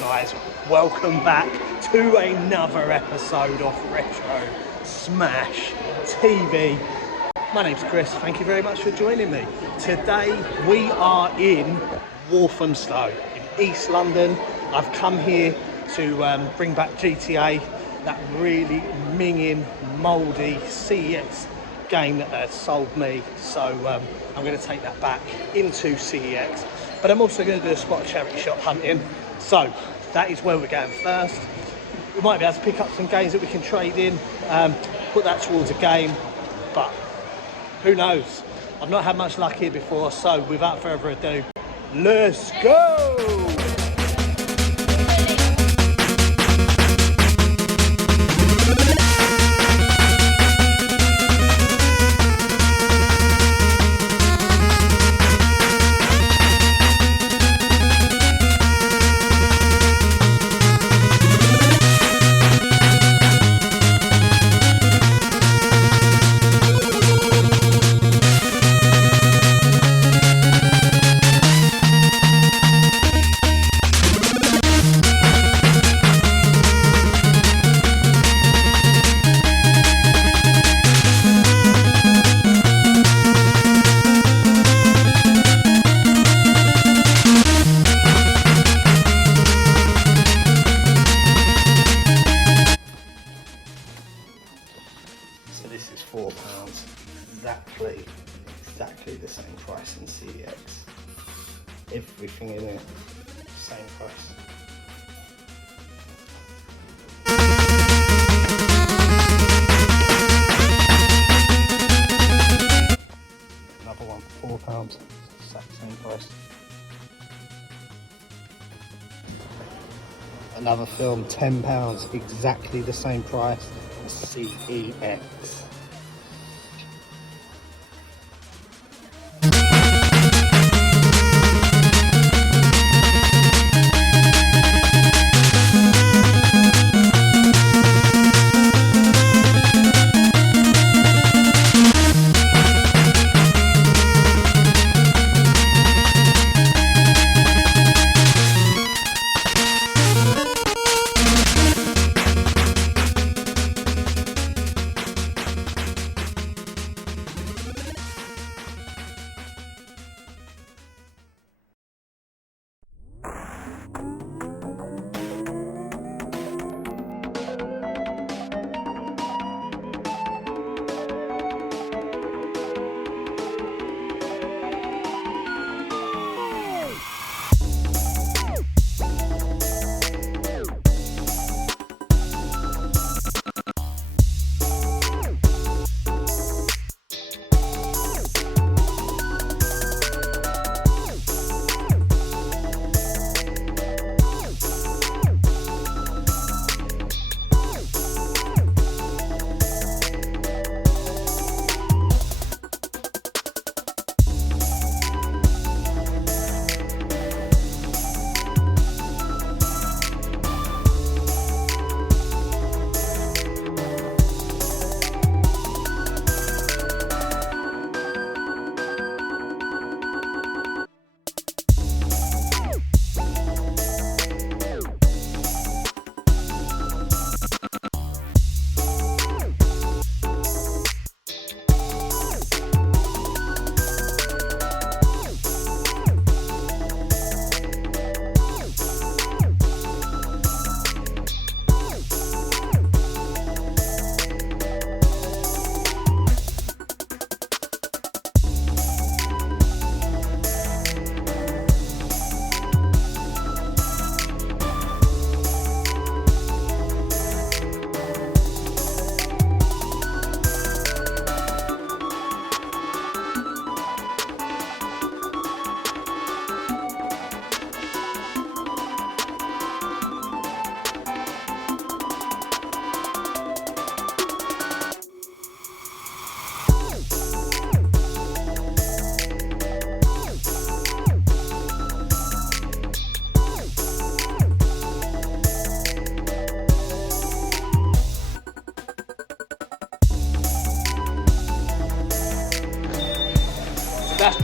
guys, welcome back to another episode of Retro Smash TV. My name's Chris, thank you very much for joining me. Today we are in Walthamstow in East London. I've come here to bring back GTA, that really minging, mouldy CEX game that sold me. So I'm going to take that back into CEX. But I'm also going to do a spot of charity shop hunting. So that is where we're going first. We might be able to pick up some games that we can trade in, put that towards a game, but who knows? I've not had much luck here before, so without further ado, let's go! So this is £4, exactly the same price in CEX. Everything in it, same price. Another one for £4, exact same price. Another film, £10, exactly the same price as CEX.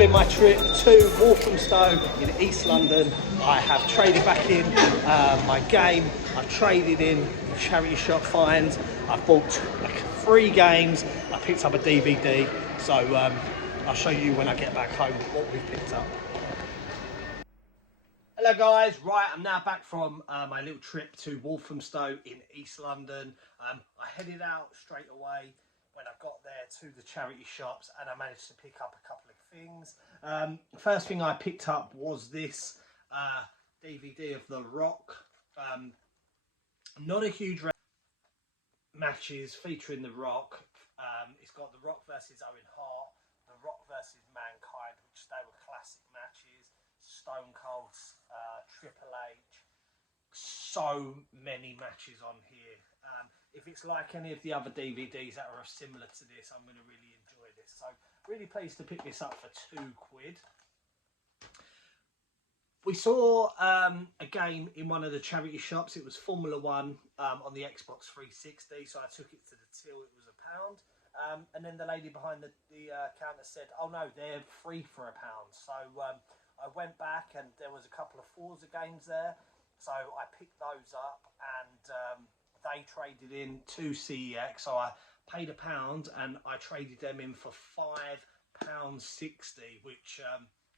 been my trip to Walthamstow in East London. I have traded back in my game. I've traded in charity shop finds. I've bought like 3 games. I picked up a DVD. So I'll show you when I get back home what we've picked up. Hello guys, right, I'm now back from my little trip to Walthamstow in East London. I headed out straight away when I got there to the charity shops, and I managed to pick up a couple of things. First thing I picked up was this DVD of The Rock. Not a huge matches featuring The Rock. It's got The Rock versus Owen Hart, The Rock versus Mankind, which they were classic matches. Stone Cold, Triple H, so many matches on here. If it's like any of the other DVDs that are similar to this, I'm going to really enjoy this. So really pleased to pick this up for £2. We saw a game in one of the charity shops. It was Formula 1 on the Xbox 360, so I took it to the till. It was £1. And then the lady behind the counter said, oh no, they're free for £1. So I went back and there was a couple of Forza games there. So I picked those up, and they traded in to CEX. So I paid £1 and I traded them in for £5.60, which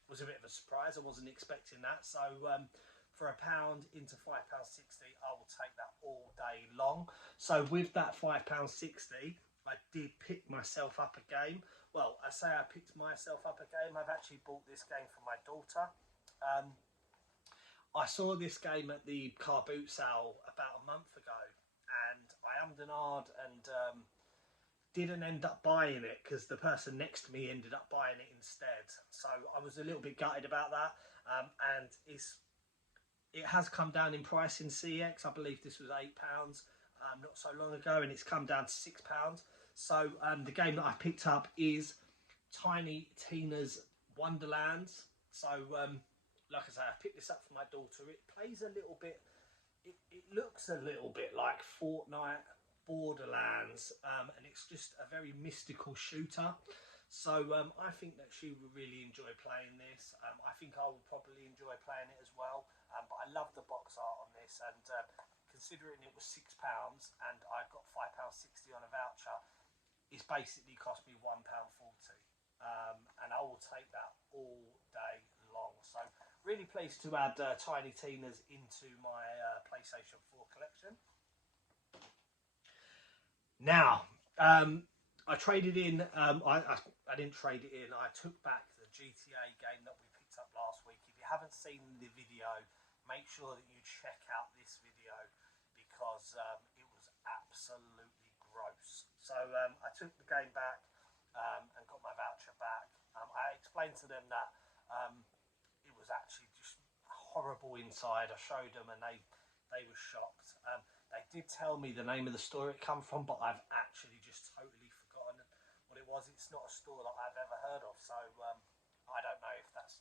was a bit of a surprise. I wasn't expecting that. So for £1 into £5.60, I will take that all day long. So with that £5.60, I did pick myself up a game. Well, I say I picked myself up a game. I've actually bought this game for my daughter. I saw this game at the car boot sale about a month ago, and I ummed and ahed and didn't end up buying it because the person next to me ended up buying it instead. So I was a little bit gutted about that. And it has come down in price in CEX. I believe this was £8 not so long ago, and it's come down to £6. So the game that I picked up is Tiny Tina's Wonderlands. So like I say, I picked this up for my daughter. It plays a little bit, it looks a little bit like Fortnite, Borderlands, and it's just a very mystical shooter. So I think that she would really enjoy playing this. I think I will probably enjoy playing it as well. But I love the box art on this, and considering it was £6 and I got £5.60 on a voucher, it's basically cost me £1.40. And I will take that all day long. So really pleased to add Tiny Tina's into my PlayStation 4 collection. Now, I traded in, I didn't trade it in, I took back the GTA game that we picked up last week. If you haven't seen the video, make sure that you check out this video, because it was absolutely gross. So I took the game back and got my voucher back. I explained to them that it was actually just horrible inside. I showed them and they were shocked. They did tell me the name of the store it come from, but I've actually just totally forgotten what it was. It's not a store that I've ever heard of, so I don't know if that's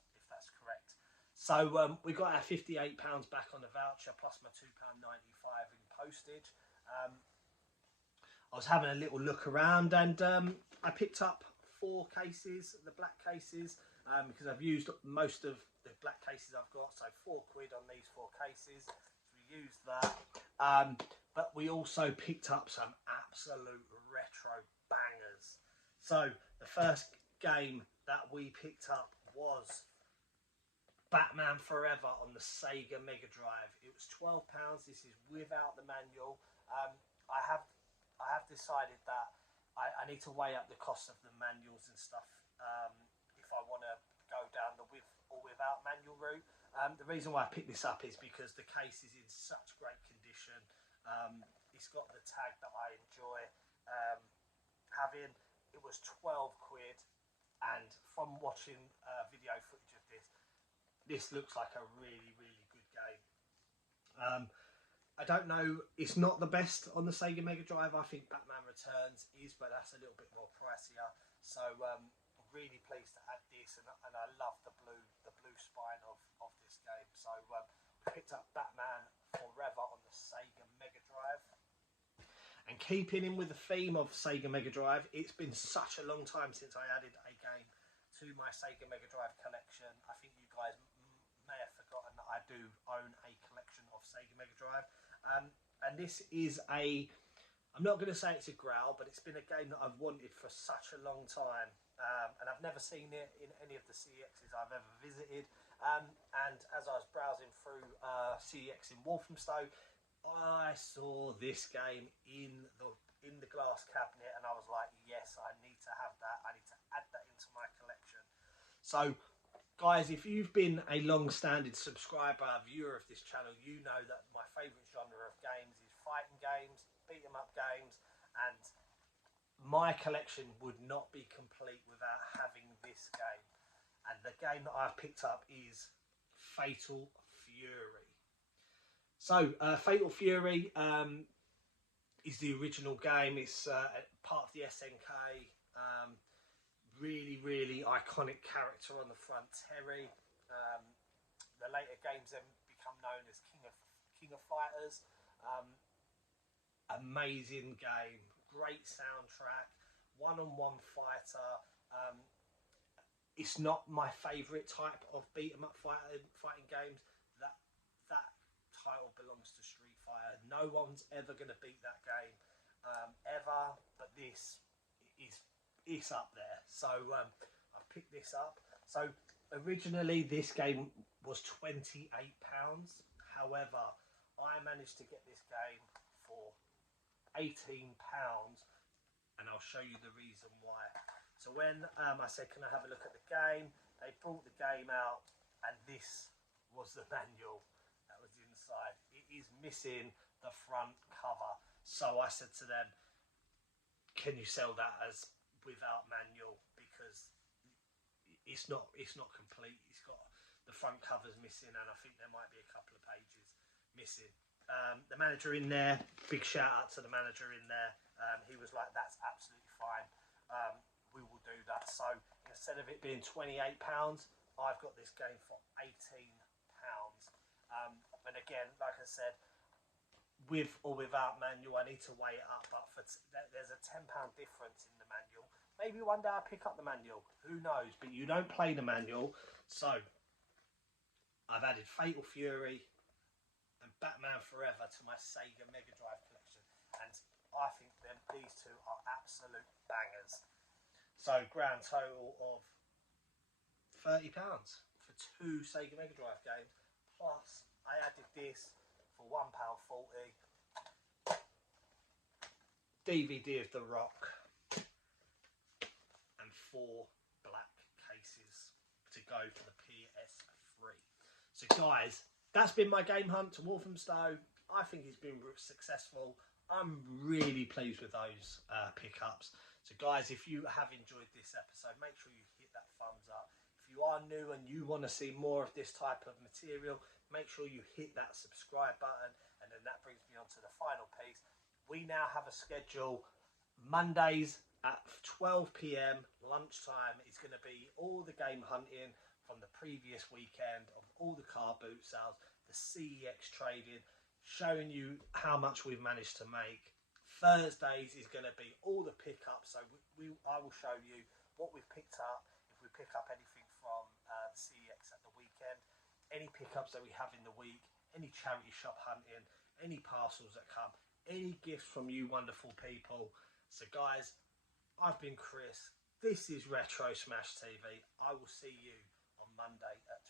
correct. So we got our £58 back on the voucher, plus my £2.95 in postage. I was having a little look around, and I picked up 4 cases, the black cases, because I've used most of the black cases I've got, so £4 on these 4 cases. So we used that. But we also picked up some absolute retro bangers. So the first game that we picked up was Batman Forever on the Sega Megadrive. It was £12. This is without the manual. I have decided that I need to weigh up the cost of the manuals and stuff if I want to go down the with or without manual route. The reason why I picked this up is because the case is in such great condition. It's got the tag that I enjoy having. It was £12, and from watching video footage of this looks like a really, really good game. I don't know, it's not the best on the Sega Mega Drive. I think Batman Returns is, but that's a little bit more pricier. So really pleased to add this, and I love the blue spine of this game. So picked up Batman Forever on the Sega Mega Drive. And keeping in with the theme of Sega Mega Drive, it's been such a long time since I added a game to to my Sega Megadrive collection. I think you guys may have forgotten that I do own a collection of Sega Megadrive. And this is I'm not going to say it's a growl, but it's been a game that I've wanted for such a long time. And I've never seen it in any of the CEXs I've ever visited. And as I was browsing through CEX in Walthamstow, I saw this game in the glass cabinet, and I was like, yes, I need to have that. I need to add that into my collection. So, guys, if you've been a long-standing subscriber, viewer of this channel, you know that my favourite genre of games is fighting games, beat 'em up games, and my collection would not be complete without having this game. And the game that I've picked up is Fatal Fury. So, Fatal Fury is the original game. It's part of the SNK. Really iconic character on the front, Terry. The later games then become known as King of Fighters. Amazing game, great soundtrack, one-on-one fighter. It's not my favourite type of beat 'em up fighting games. That title belongs to Street Fighter. No one's ever going to beat that game ever, but this is up there. So I picked this up. So originally this game was £28. However, I managed to get this game for £18, and I'll show you the reason why. So when I said, can I have a look at the game, they brought the game out, and this was the manual that was inside. It is missing the front cover. So I said to them, can you sell that as without manual, because it's not complete. It's got the front covers missing, and I think there might be a couple of pages missing. The manager in there, big shout out to the manager in there. He was like, that's absolutely fine. We will do that. So instead of it being £28, I've got this game for £18. And again, like I said, with or without manual, I need to weigh it up. But there's a £10 difference in the manual. Maybe one day I'll pick up the manual. Who knows? But you don't play the manual. So I've added Fatal Fury and Batman Forever to my Sega Megadrive collection, and I think these two are absolute bangers. So grand total of £30 for two Sega Megadrive games, plus I added this for £1.40, DVD of The Rock, and 4 black cases to go for the PS3. So guys, that's been my game hunt to Walthamstow. I think it's been successful. I'm really pleased with those pickups. So guys, if you have enjoyed this episode, make sure you hit that thumbs up. If you are new and you want to see more of this type of material, make sure you hit that subscribe button. And then that brings me on to the final piece. We now have a schedule. Mondays at 12 p.m. lunchtime is going to be all the game hunting from the previous weekend of all the car boot sales, the CEX trading, showing you how much we've managed to make. Thursdays is going to be all the pickups, so I will show you what we've picked up, if we pick up anything from the CEX at the weekend, any pickups that we have in the week, any charity shop hunting, any parcels that come, any gifts from you wonderful people. So guys, I've been Chris. This is Retro Smash TV. I will see you on Monday at